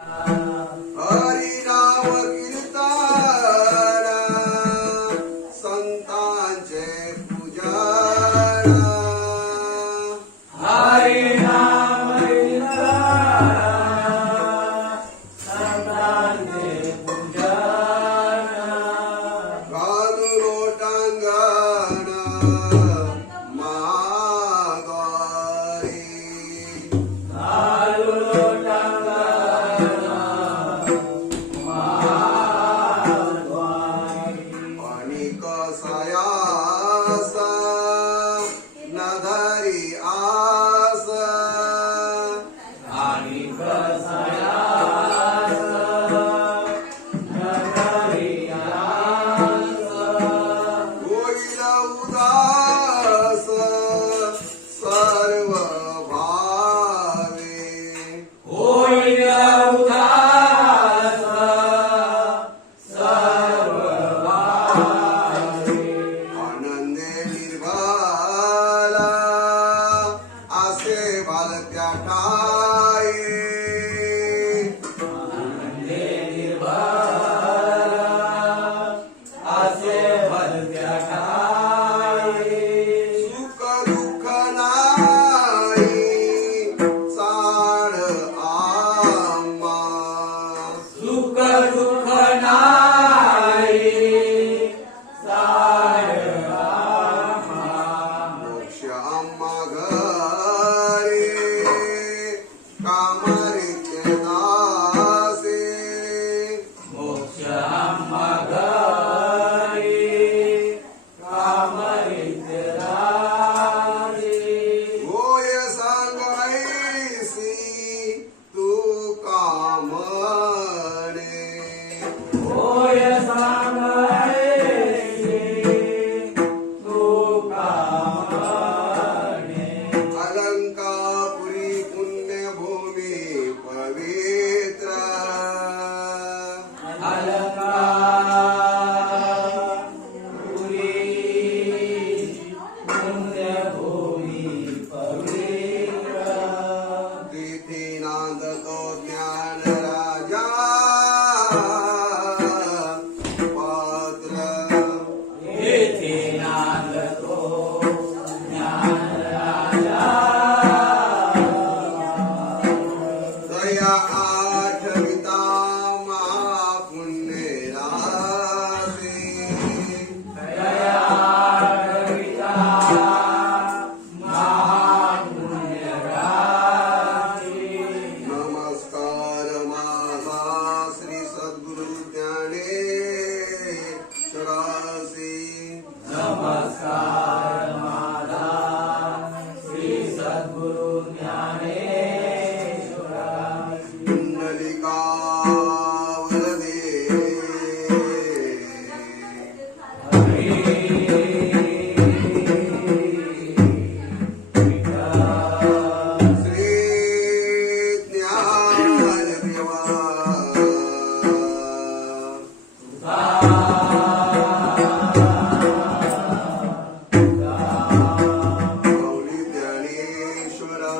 हरी नाम कीर्तन संतांचे पूजन हरी नाम कीर्तन संतांचे पूजन घालू लोटांगण महाद्वारी घालू आणि कसायास न धरी आस आणि कसायास नगरी आस होईल उदास सर्व भावे होईल उदास सर्व भावे आनंदे निर्भला असे बालत्या ठाई आनंदे निर्भला असे भलत्या ठाई सुख दुःख नाही चाड आम्हा सुख दुःख नाही सार आम्हा मोक्ष आम्हा घरी कामारीचे दासे मोक्ष आम्हा घरी कामरित राजे होय सांगायसी तू कामणे होय सांगायचे तू कामणे अलंकापुरी पुण्यभूमी पवित्र अलंकापुरी पुण्यभूमी पवित्र तिथी नांदतो ज्ञान राजा पात्र येथे नांदतो ज्ञान राजा दया आठविता महापुण्य रासे दयाळविता महापुण्यराशी नमस्कार माझा श्री सद्गुरु ज्ञानेश्वरासी नमस्कार माझा श्री सद्गुरु ज्ञानेश्वराशी कुंडलिकावरदे हरी विठ्ठल श्री ज्ञानदेवा माऊली ज्ञानेश्वरा